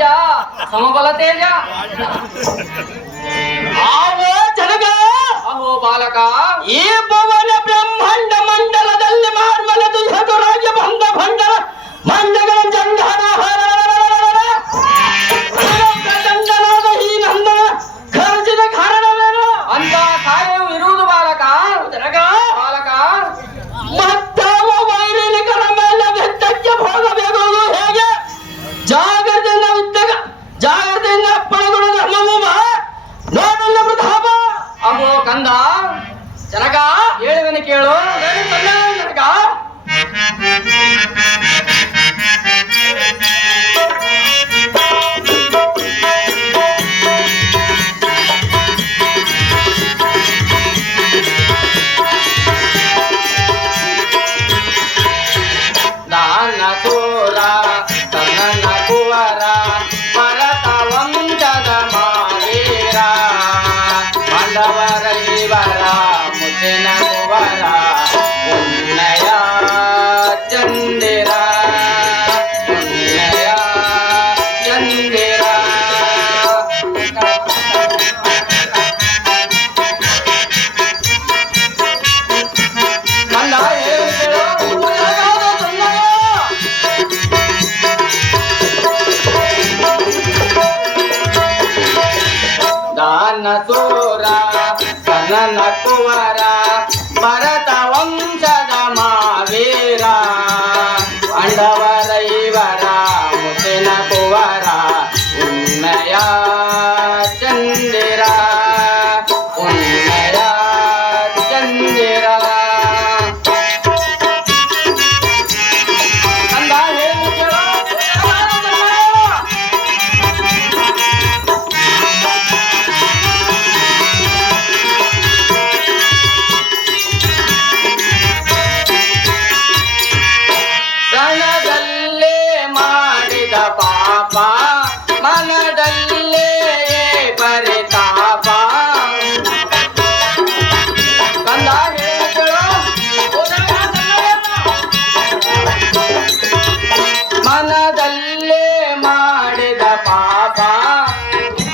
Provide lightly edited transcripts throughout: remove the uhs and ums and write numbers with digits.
ತೇಜ ಸಮಬಲ ತೇಜ ಆವೋ ಜನಗ ಅಹೋ ಬಾಲಕ ಈ ಭುವನ ಬ್ರಹ್ಮಾಂಡ ಮಂಡಲದಲ್ಲಿ ಮಾರ್ಮಲದು ರಾಜ ಬಂದ ಭಂಡರ ಮಂಡಗಳ ಜಂಡನ ಚಂಡನಾದ ಈ ನಂದನ ಖರ್ಜಿದ ಕಾರಣವೇನು ಅಂತ ಕಾರ್ಯವು ಇರುವುದು ಬಾಲಕ ಜನಗ ಬಾಲಕ ಮತ್ತಾವ ವೈರಿಕರ ಮೇಲೆ ಬೆತ್ತಕ್ಕೆ ಹೋಗಬೇಕು ಹೇಗೆ ಜಾಗ್ರತೆಯಿಂದ ಇದ್ದಾಗ ಜಾಗ್ರತೆಯಿಂದ ಅಪ್ಪಣೆಗಳು ಧರ್ಮವು ನೋಡಲ್ಲ ಪ್ರತಾಪ ಅಹೋ ಕಂದ ಜನಗ ಹೇಳುವೆನು ಕೇಳು ಜನಗ ದಾನ ತೋರ ತನ್ನ ಕುವರ ಭರತ ವಂಶದ ಮಾವೀರ ಪಾಂಡವರ ಇವರ ಮುತ್ತಿನ ಕುವರ ಉನ್ನಯ ಚಂದಿರ ಉನ್ನಯ ಚಂದಿರ ಕಂದ ದಾನ ಸೂರ ಕನನ ಕುವರ ಭರತ ವಂಶದ ಮಾವೀರ ಪಾಂಡವರ ಇವರ ಮುತ್ತಿನ ಕುವರ ಉನ್ನಯ ಚಂದಿರ ಉನ್ನಯ ಚಂದಿರ ಕಂದ ಹೇಳು ಕೇಳು. ರಣದಲ್ಲೇ ಮಾಡಿದ ಪಾಪ ಮನದಲ್ಲೇ ಪರಿತಾಪ ಕಂದ ಹೇಳು. ಮನದಲ್ಲೇ ಮಾಡಿದ ಪಾಪ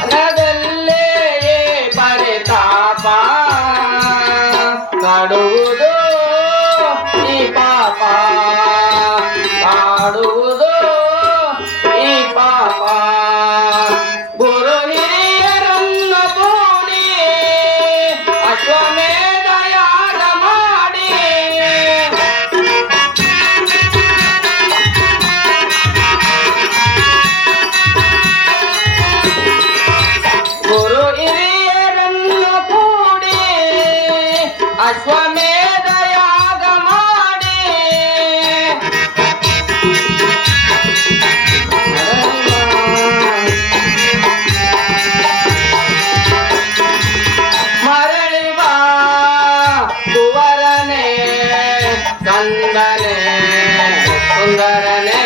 ಮನದಲ್ಲೇ ಪರಿತಾಪ ಕಾಡುವುದು ಈ ಪಾಪ ಕಾಡುವುದು ಈ ಪಾಪ ಗುರು ಹಿರಿಯರನ್ನು ಕೂಡಿ ಅಶ್ವಮೇಧ ಯಾಗ ಮಾಡಿ ಗುರು ಹಿರಿಯರನ್ನು ಕೂಡಿ ಅಶ್ವಮೇಧ ಯಾಗ ಮಾಡಿ ಮರಳಿ ಬಾ ಕುವರನೇ ಕಂದನೇ ಸುಂದರನೇ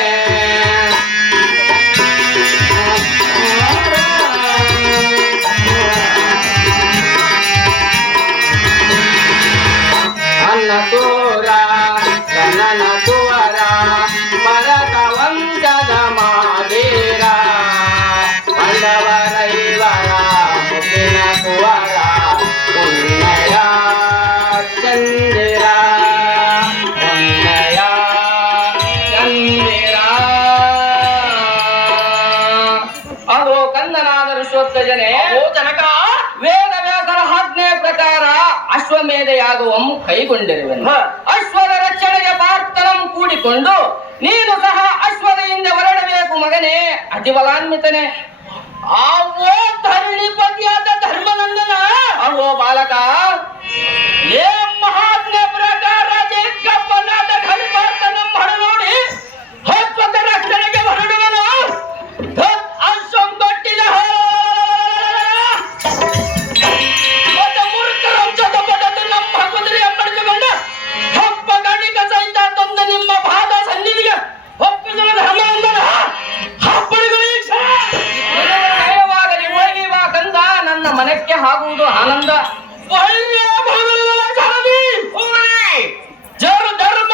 ಅನ್ನ ತೋರ ಕನನ ಕುವರ ಭರತ ವಂಶದ ಮಾವೀರ ಪಾಂಡವರ ಇವರ ಮುತ್ತಿನ ಕುವರ ಉನ್ನಯ ಚಂದಿರ ಉನ್ನಯ ಚಂದಿರ ಅದು ಕಂದನಾದ ಋಷೋತ್ತಜನೆ ಓ ಜನಕ ವೇದ ವ್ಯಾಸರ ಆಜ್ಞೆ ಪ್ರಕಾರ ಅಶ್ವಮೇಧ ಯಾಗವನ್ನು ಕೈಗೊಂಡಿರುವೆನು. ಹ. ಅಶ್ವದ ರಕ್ಷಣೆಗೆ ಪಾರ್ಥನಂ ಕೂಡಿಕೊಂಡು ನೀನು ಸಹ ಅಶ್ವದ ಹಿಂದೆ ಹೊರಡಬೇಕು ಮಗನೇ ಅತಿಬಲಾನ್ವಿತನೇ. ಆವೋ ಧರಣಿಪತಿಯಾದ ಧರ್ಮನಂದನ ಅಹೋ ಬಾಲಕ ಏ ಮಹಾಜ್ಞೆ ಪ್ರಕಾರ ಜಗಪ್ಪನಾದ ಧರ್ಮಾರ್ಥನ ಹೊರ ನೋಡಿ ಅಶ್ವದ ರಕ್ಷಣೆಗೆ ಹೊರಡುವನು ಅಶ್ವಂ ಕೊಟ್ಟಿದ ಮತ್ತು ಮೂರ್ಖರಂಶದ ಪಡೆದು ನಮ್ಮ ಕುದುರೆ ಪಡೆದುಕೊಂಡ ಹಬ್ಬ ಗಣಿಕ ಸಹಿತ ತಂದು ನಿಮ್ಮ ಪಾದ ಸನ್ನಿಧಿಗೆ ಒಪ್ಪಿಸುವ ಧರ್ಮನಂದನ ಹಬ್ಬಳಿಗಳು ಈ ಕ್ಷಣ ಜಯವಾಗಲಿ ಹೋಗಿ ಬಾ ಕಂದ ನನ್ನ ಮನಕ್ಕೆ ಆಗುವುದು ಆನಂದ. ಒಳ್ಳೆಯ ಭಗವಂತನ ಜರು ಧರ್ಮ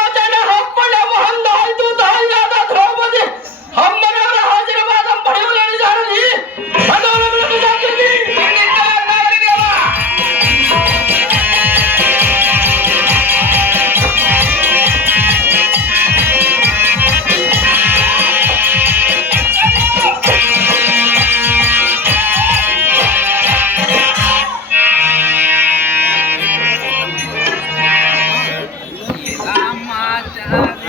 ಗಾಳಿ